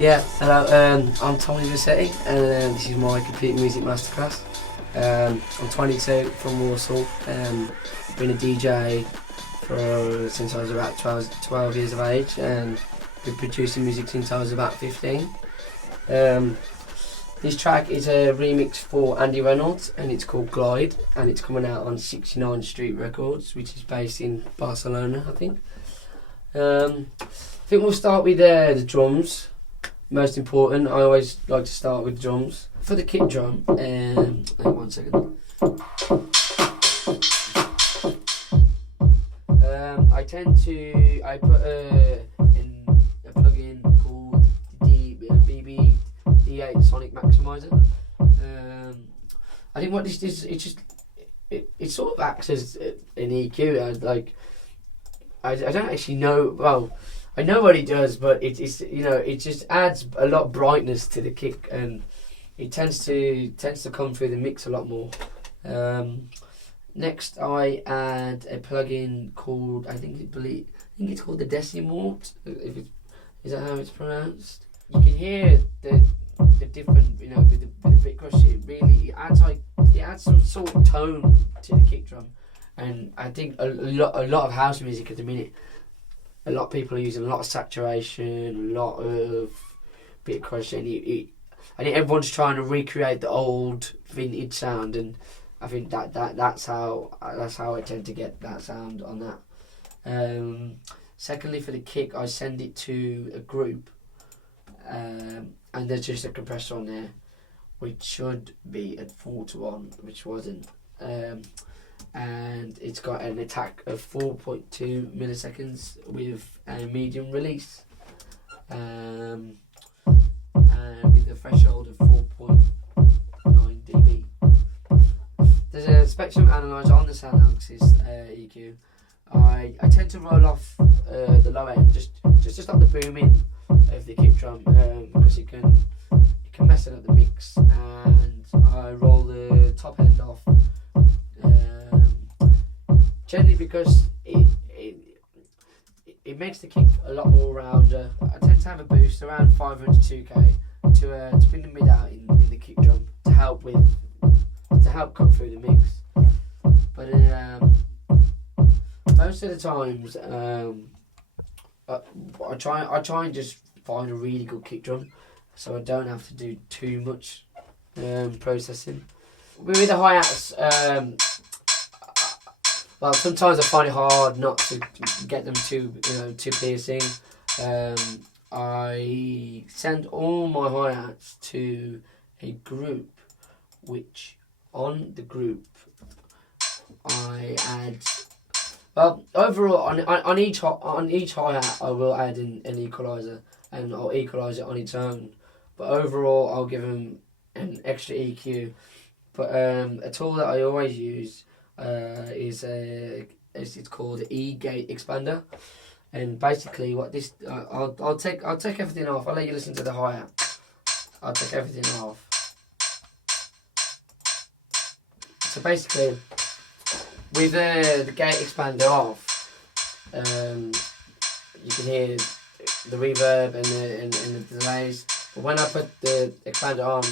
Yeah, hello, I'm Tommy Vercetti and this is my Complete Music Masterclass. I'm 22 from Warsaw, been a DJ since I was about 12 years of age and been producing music since I was about 15. This track is a remix for Andy Reynolds and it's called Glide and it's coming out on 69 Street Records, which is based in Barcelona, I think. I think we'll start with the drums. Most important, I always like to start with drums. For the kick drum, hang on 1 second. I put a plugin called the BB D8 Sonic Maximizer. I think what this is, it sort of acts as an EQ. I don't actually know. Well, I know what it does, but it just adds a lot of brightness to the kick, and it tends to come through the mix a lot more. Next, I add a plugin called I think it's called the Decimort. Is that how it's pronounced? You can hear the different, with the bit crush. It adds some sort of tone to the kick drum, and I think a lot of house music at the minute. A lot of people are using a lot of saturation, a lot of bit crush, and I think everyone's trying to recreate the old vintage sound, and I think that's how I tend to get that sound on that. Secondly, for the kick, I send it to a group, and there's just a compressor on there, which should be at 4:1, which wasn't. And it's got an attack of 4.2 milliseconds with a medium release, and with a threshold of 4.9 dB. There's a spectrum analyzer on the sound axis EQ. I tend to roll off the low end just to stop the booming of the kick drum, because it can mess up the mix, and I roll the top end off. Generally because it makes the kick a lot more rounder. I tend to have a boost around 500 to 2k to bring the mid out in the kick drum to help cut through the mix. But most of the times I try and just find a really good kick drum, so I don't have to do too much processing. With the hi-hats, well, sometimes I find it hard not to get them too piercing. I send all my hi-hats to a group, which on the group I add. Well, overall on each hi-hat I will add an equalizer, and I'll equalize it on its own. But overall I'll give them an extra EQ. But a tool that I always use it's called the E-Gate Expander, and basically what this I'll take everything off. I'll let you listen to the hi-hat. I'll take everything off. So basically, with the gate expander off, you can hear the reverb and the delays. But when I put the expander on,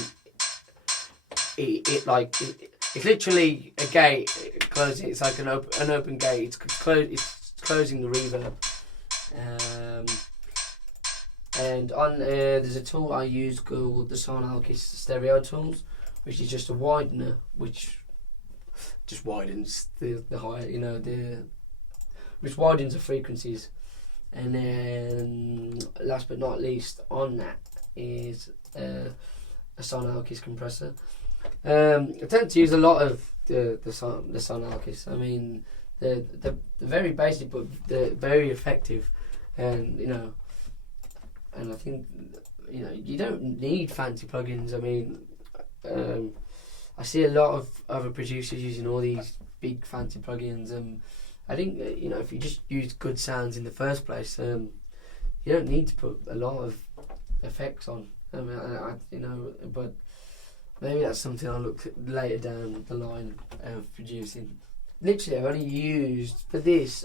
it's literally a gate closing. It's like an open gate. It's closing the reverb. And on there's a tool I use called the Synth Stereo Tools, which is just a widener, which just widens the high, which widens the frequencies. And then last but not least on that is a Synth compressor. I tend to use a lot of the Synth. I mean, they're very basic but they're very effective, and and I think you don't need fancy plugins. I mean, I see a lot of other producers using all these big fancy plugins, and I think if you just use good sounds in the first place, you don't need to put a lot of effects on. I mean, but maybe that's something I'll look at later down the line of producing. Literally, I've only used for this.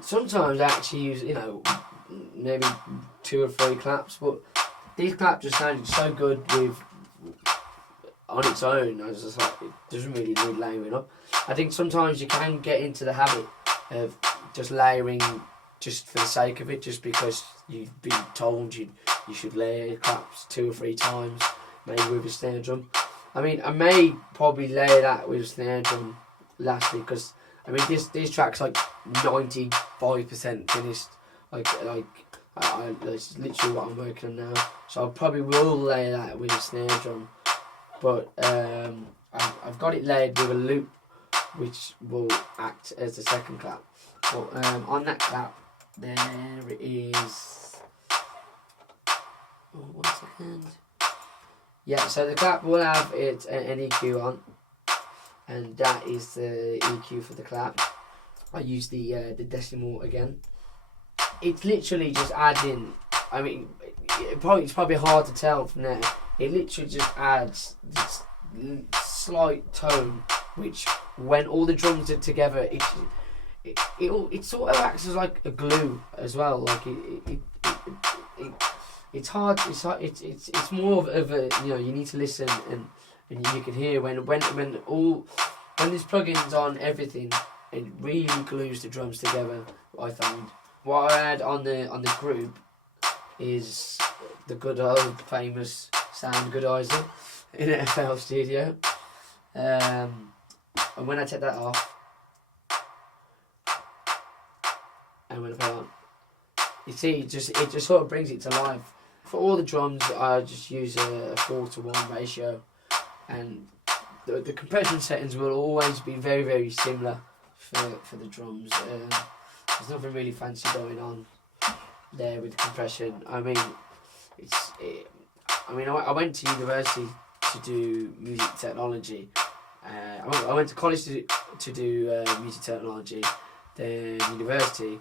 sometimes I actually use, maybe 2 or 3 claps, but these claps just sounded so good on its own. I was just like, it doesn't really need layering up. I think sometimes you can get into the habit of just layering just for the sake of it, just because you've been told you should layer claps 2 or 3 times, maybe with a snare drum. I mean, I may probably layer that with a snare drum lastly, because I mean this track's like 95% finished. That's literally what I'm working on now. So I probably will layer that with a snare drum, but I've got it layered with a loop, which will act as the second clap. But on that clap, there it is. Oh, 1 second. Yeah, so the clap will have an EQ on, and that is the EQ for the clap. I use the decimal again. It's literally just adding. I mean, it's probably hard to tell from there. It literally just adds this slight tone, which when all the drums are together, it sort of acts as like a glue as well. Like it's hard. It's more of a, you need to listen and you can hear when there's plugins on everything, it really glues the drums together. I find. What I had on the group is the good old famous sound goodizer in an FL studio, and when I take that off and when I put it on, you see it just sort of brings it to life. For all the drums, I just use a 4:1 ratio, and the compression settings will always be very, very similar for the drums. There's nothing really fancy going on there with compression. I mean, I went to university to do music technology. I went to college to do music technology, then university,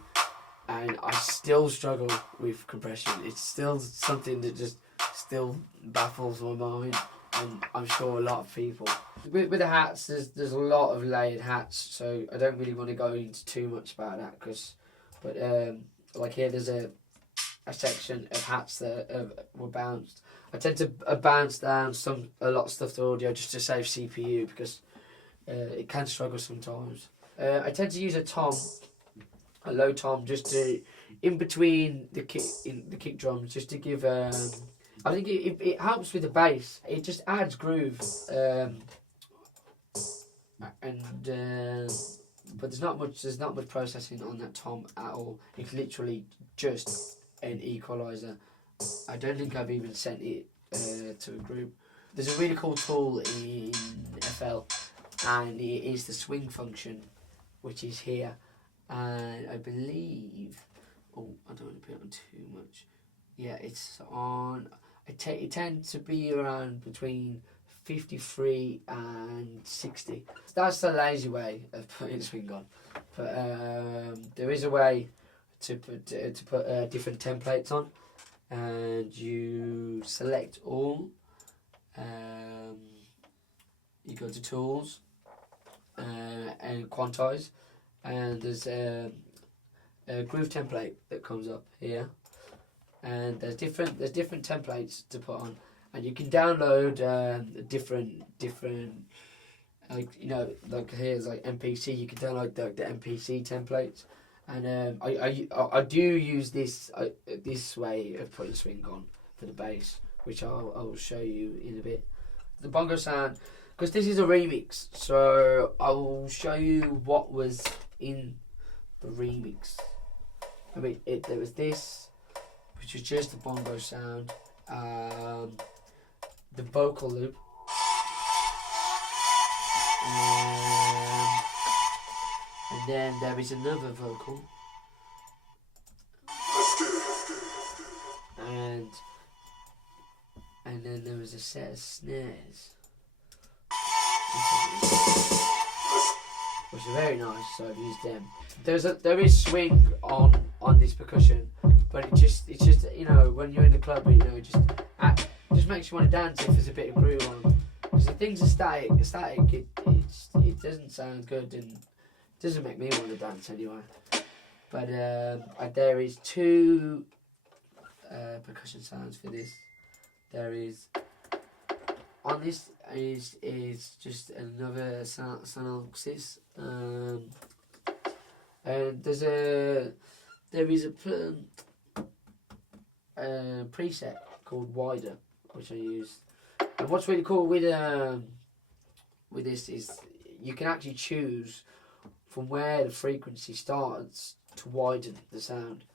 and I still struggle with compression. It's still something that just still baffles my mind, and I'm sure a lot of people. With the hats, there's a lot of layered hats, so I don't really want to go into too much about that, but like here there's a section of hats that were bounced. I tend to bounce down a lot of stuff to audio just to save CPU, because it can struggle sometimes. I tend to use a low tom, just to in between the kick drums, just to give. I think it helps with the bass. It just adds groove, but there's not much processing on that tom at all. It's literally just an equalizer. I don't think I've even sent it to a group. There's a really cool tool in FL, and it is the swing function, which is here, and I believe. Oh, I don't want to put it on too much. Yeah, it's on. It tends to be around between 53 and 60. That's the lazy way of putting swing on, but there is a way to put different templates on, and you select all. You go to tools and quantize, and there's a groove template that comes up here, and there's different templates to put on, and you can download different like here's like MPC. You can download the MPC templates, and I do use this way of putting swing on for the bass, which I'll show you in a bit. The bongo sound, because this is a remix, so I will show you what was in the remix. I mean, there was this, which was just the bongo sound, the vocal loop, and then there is another vocal, and then there was a set of snares, which are very nice, so I've used them. There is swing on this percussion, but it's just when you're in the club, it just makes you want to dance if there's a bit of groove on. Because if things are static, it doesn't sound good, and it doesn't make me want to dance anyway. But there is two percussion sounds for this. There is on this is just another synopsis. And there is a preset called Wider, which I use. And what's really cool with this is you can actually choose from where the frequency starts to widen the sound.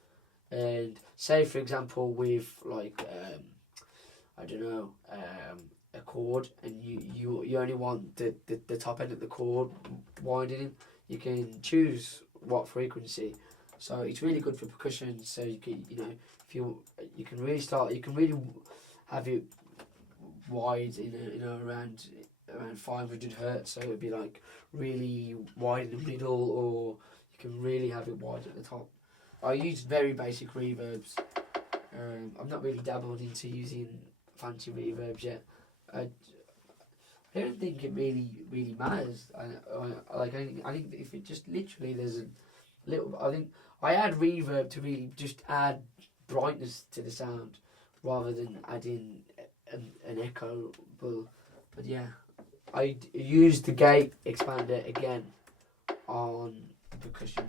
And say for example with like I don't know, a chord, and you only want the top end of the chord widening, you can choose what frequency. So it's really good for percussion. So you can, you know, if you can really have it wide around 500 hertz. So it would be like really wide in the middle, or you can really have it wide at the top. I use very basic reverbs. I've not really dabbled into using fancy reverbs yet. I don't think it really matters. I think if it just literally there's a little. I think I add reverb to really just add brightness to the sound rather than adding an echo. But yeah, I use the gate expander again on the percussion.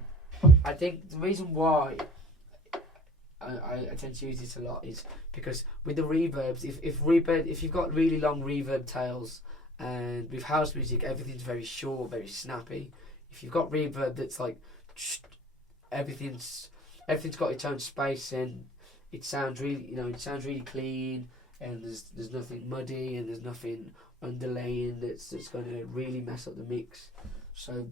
I think the reason why I tend to use this a lot is because with the reverbs, if you've got really long reverb tails, and with house music everything's very short, very snappy. If you've got reverb that's like everything's got its own space, and it sounds really clean, and there's nothing muddy, and there's nothing underlaying that's going to really mess up the mix. So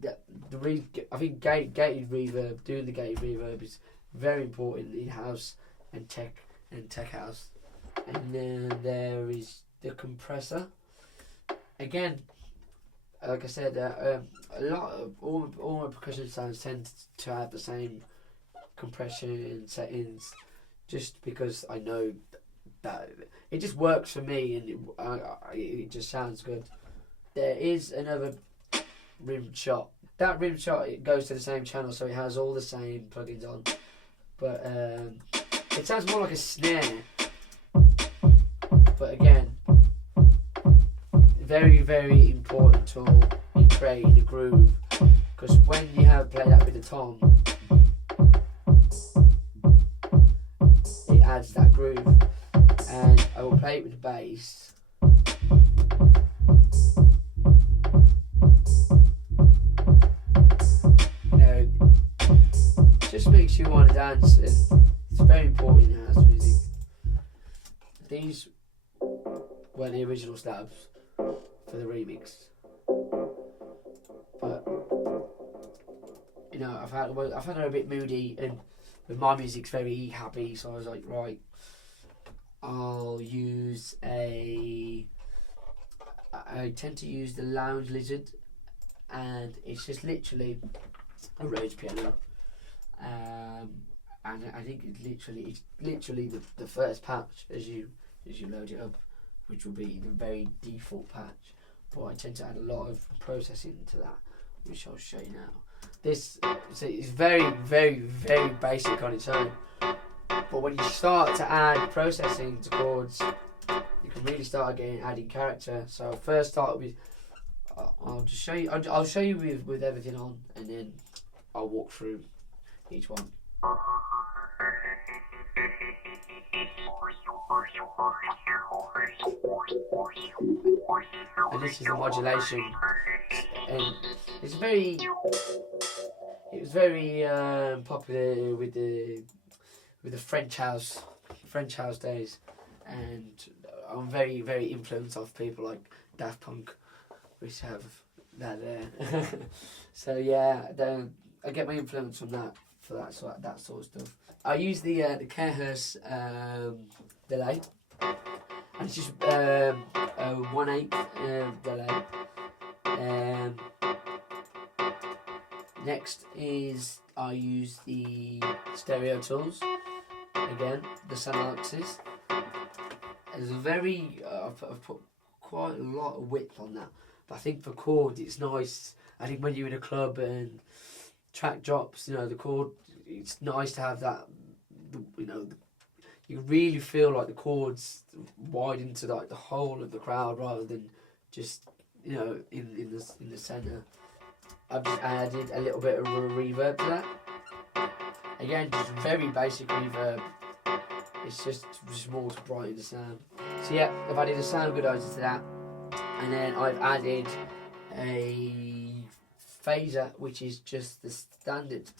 I think gated reverb, doing the gated reverb is very important in house and tech house. And then there is the compressor. Again, like I said, a lot of all my percussion sounds tend to have the same compression settings, just because I know that it just works for me, and it just sounds good. There is another rimmed shot. That rimmed shot, it goes to the same channel, so it has all the same plugins on. But it sounds more like a snare. But again, very, very important tool in creating a groove. Because when you have play that with the tom, it adds that groove. And I will play it with the bass. Just makes you want to dance, and it's very important in house music. These were the original slabs for the remix, but you know, I've had her a bit moody, and with my music's very happy, so I was like, right, I'll use I tend to use the Lounge Lizard, and it's just literally a Rhodes piano. And I think it's literally the first patch as you load it up, which will be the very default patch. But I tend to add a lot of processing to that, which I'll show you now. This is very, very, very basic on its own. But when you start to add processing to chords, you can really start adding character. So I'll first start with I'll just show you. I'll show you with everything on, and then I'll walk through each one. And this is the modulation, and it was very popular with the French house days, and I'm very, very influenced off people like Daft Punk, which have that there. So yeah, I get my influence from that for that sort of stuff. I use the Kerhers delay, and it's just a 1/8 delay. Next is I use the stereo tools. Again, the Synth. There's I've put quite a lot of width on that, but I think for chords it's nice. I think when you're in a club and track drops, you know, the chord it's nice to have that. You know, you really feel like the chords widen to like the whole of the crowd rather than just, you know, in the center. I've just added a little bit of reverb to that. Again, just very basic reverb. It's just more to brighten the sound. So yeah, I've added a sound goodizer to that, and then I've added a phaser, which is just the standard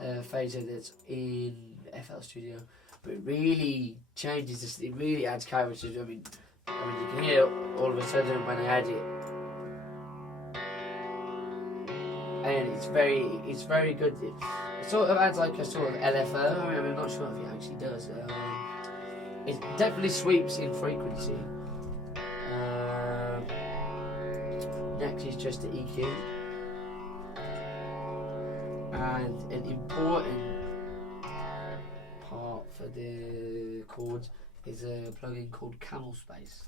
phaser that's in FL Studio, but it really changes this. It really adds character. I mean, you can hear all of a sudden when I add it, and it's very good. It sort of adds like a sort of LFO. I mean, I'm not sure if it actually does. It definitely sweeps in frequency. Next is just the EQ, and an important part for the chords is a plugin called Camel Space,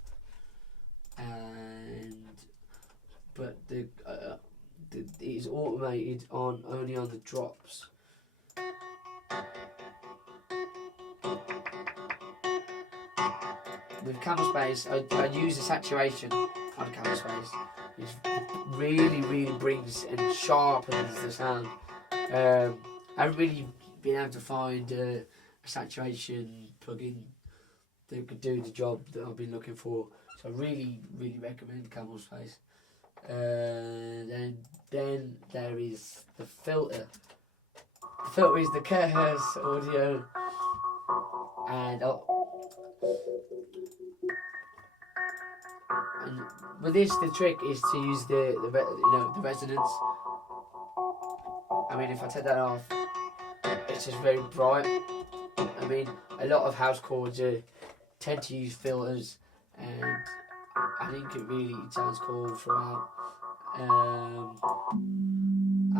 but it is automated only on the drops. With Camel Space, I use the saturation on Camel Space, which really brings and sharpens the sound. I haven't really been able to find a saturation plugin that could do the job that I've been looking for, so I really recommend Camel Space. And then there is the filter. The filter is the Curse Audio, and with this, the trick is to use the resonance. I mean, if I take that off, it's just very bright. I mean, a lot of house chords tend to use filters, and I think it really sounds cool throughout. I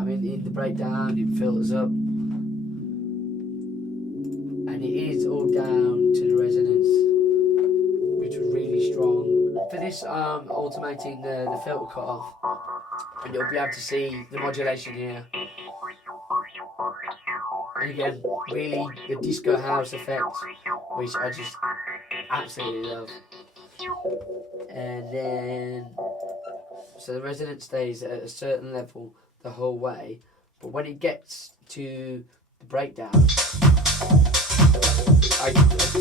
mean, in the breakdown, it filters up, and it is all down to the resonance, which was really strong. For this, automating the filter cutoff, and you'll be able to see the modulation here. And again, really the disco house effect, which I just absolutely love. And then, so the resonance stays at a certain level the whole way, but when it gets to the breakdown, I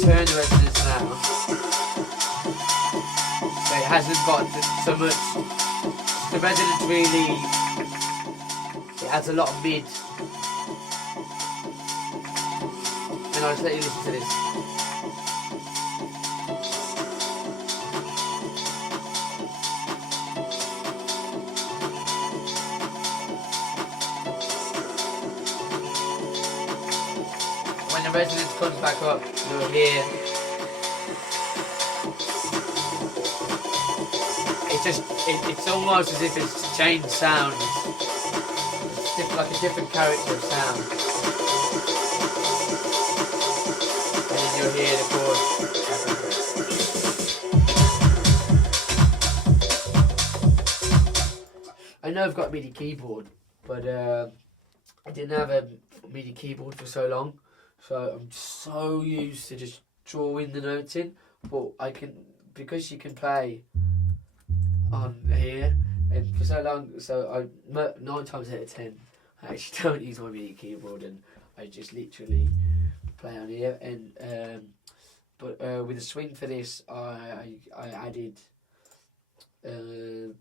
turn the resonance down, so it hasn't got so much. The resonance really, it has a lot of mid. And I'll just let you listen to this. When the resonance comes back up, you'll hear it's almost as if it's changed sound. It's like a different character of sound. And then you'll hear the chords. I know I've got a MIDI keyboard, but I didn't have a MIDI keyboard for so long, so I'm so used to just drawing the notes in. But I can, because you can play on here, and for so long, so I 9 times out of 10 I actually don't use my MIDI keyboard, and I just literally play on here. And but with the swing for this, I added the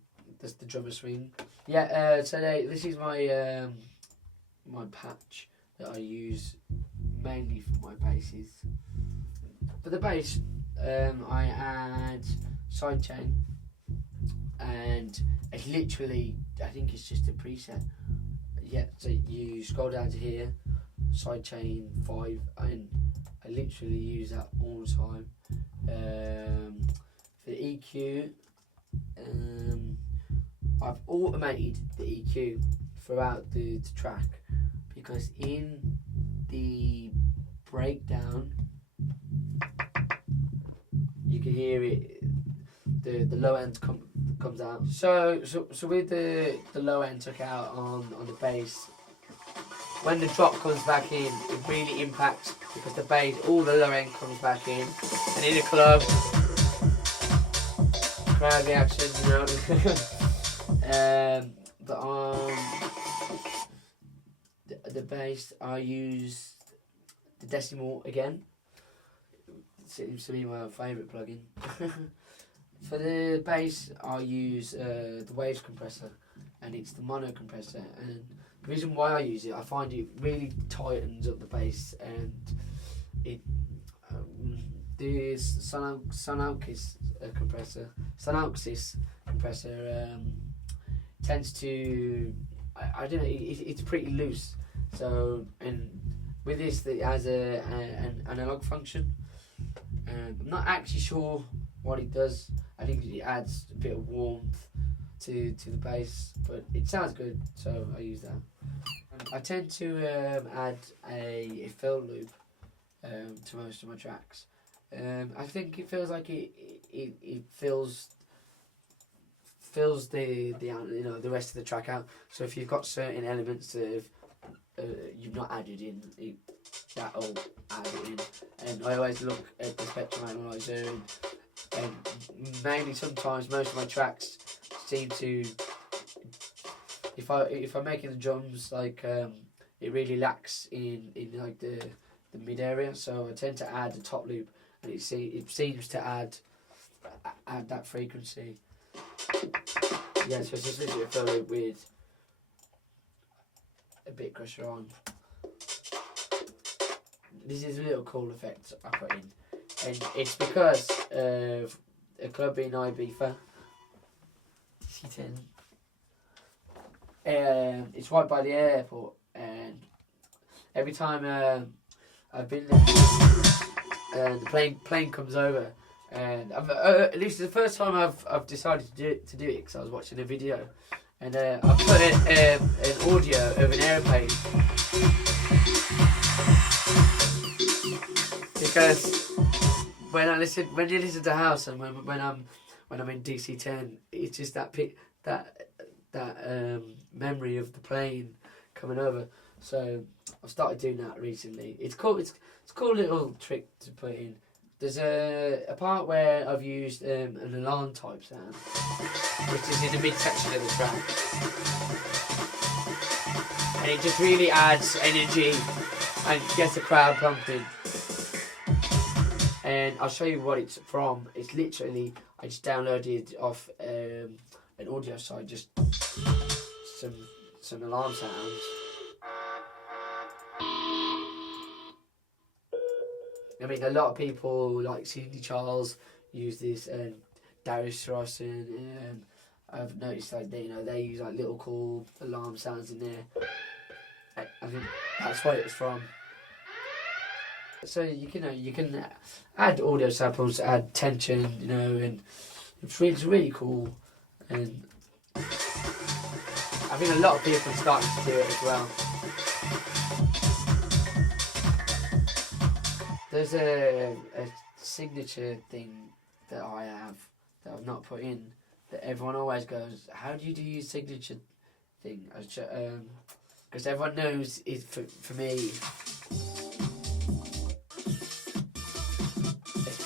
drummer swing. Yeah, so this is my my patch that I use mainly for my basses. For the bass, I add sidechain, and it's literally, I think it's just a preset. Yeah, so you scroll down to here, sidechain 5, and I literally use that all the time. For the EQ, I've automated the EQ throughout the track, because in the breakdown you can hear it, the low end comes out. So with the low end took out on the bass, when the drop comes back in, it really impacts because the bass, all the low end comes back in, and in a club, crowd reaction, you know. But on the bass, I use the decimal again. It seems to be my favourite plugin. For the bass, I use the waves compressor, and it's the mono compressor. And the reason why I use it, I find it really tightens up the bass, and it the Synauxis compressor tends to, I don't know, it's pretty loose. So, and with this, it has an analog function. I'm not actually sure what it does. I think it adds a bit of warmth to the bass, but it sounds good, so I use that. I tend to add a fill loop to most of my tracks. I think it feels like it fills the the rest of the track out. So if you've got certain elements that you've not added in, that'll add it in. And I always look at the spectrum analyzer, and mainly sometimes most of my tracks seem to, if I'm making the drums, like it really lacks in like the mid area, so I tend to add the top loop, and it seems to add that frequency. Yeah, so it's just literally a fill loop with a bit crusher on. This is a little cool effect I put in, and it's because of a club in Ibiza, DC10. It's right by the airport, and every time I've been there, the plane comes over, and at least the first time I've decided to do it because I was watching a video, and I put an audio of an airplane, because when you listen to house, and when I'm in DC10, it's just that memory of the plane coming over. So I've started doing that recently. It's cool. It's a cool little trick to put in. There's a part where I've used an alarm type sound, which is in the mid section of the track, and it just really adds energy and gets the crowd pumping. And I'll show you what it's from. It's literally, I just downloaded off an audio site, just some alarm sounds. I mean, a lot of people like Cindy Charles use this, and Darius Rossen, and I've noticed like they use like little cool alarm sounds in there. I think that's what it's from. So you can add audio samples, add tension, and it's really cool. And I think a lot of people are starting to do it as well. There's a signature thing that I have that I've not put in, that everyone always goes, how do you do your signature thing? Because everyone knows it for me.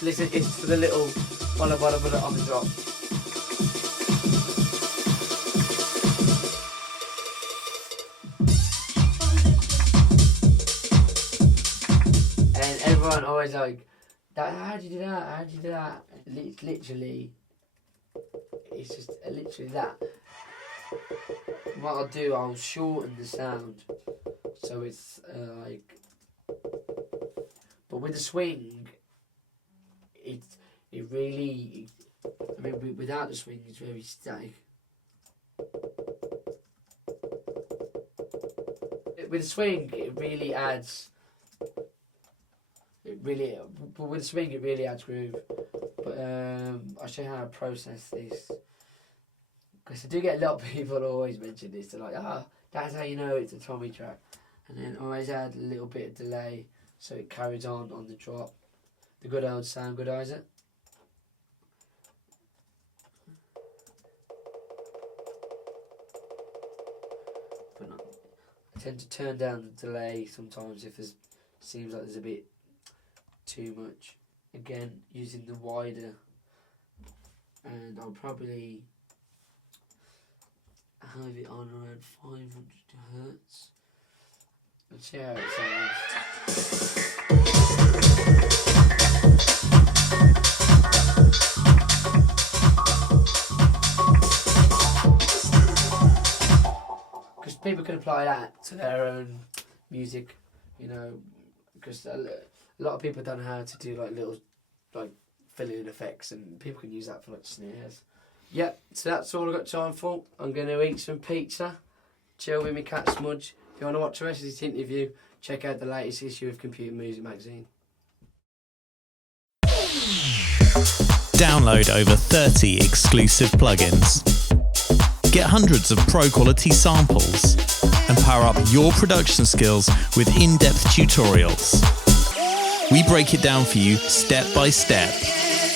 Listen, it's for the little walla walla walla on the drop. And everyone always like, how do you do that? How do you do that? It's literally that. What I'll do, I'll shorten the sound, so it's like, but with the swing, it really, I mean, without the swing, it's very static. With the swing, it really adds. But with the swing, it really adds groove. But I'll show you how to process this, because I do get a lot of people always mention this. They're like, that's how you know it's a Tommy track, and then always add a little bit of delay so it carries on the drop. The good old sound goodizer. But no, I tend to turn down the delay sometimes if it seems like there's a bit too much. Again, using the wider, and I'll probably have it on around 500 hertz. Let's see how it sounds. Because people can apply that to their own music, you know, because a lot of people don't know how to do like little like fill-in effects, and people can use that for like snares. Yep, so that's all I've got time for. I'm going to eat some pizza, chill with my cat Smudge. If you want to watch the rest of this interview, check out the latest issue of Computer Music Magazine. Download over 30 exclusive plugins. Get hundreds of pro-quality samples and power up your production skills with in-depth tutorials. We break it down for you step by step,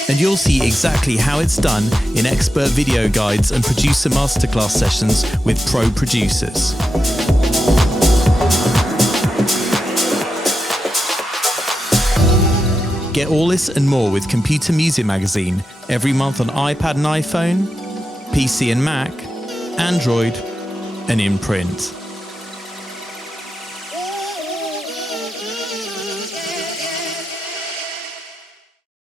and you'll see exactly how it's done in expert video guides and producer masterclass sessions with pro producers. Get all this and more with Computer Music Magazine every month on iPad and iPhone, PC and Mac, Android, and in print.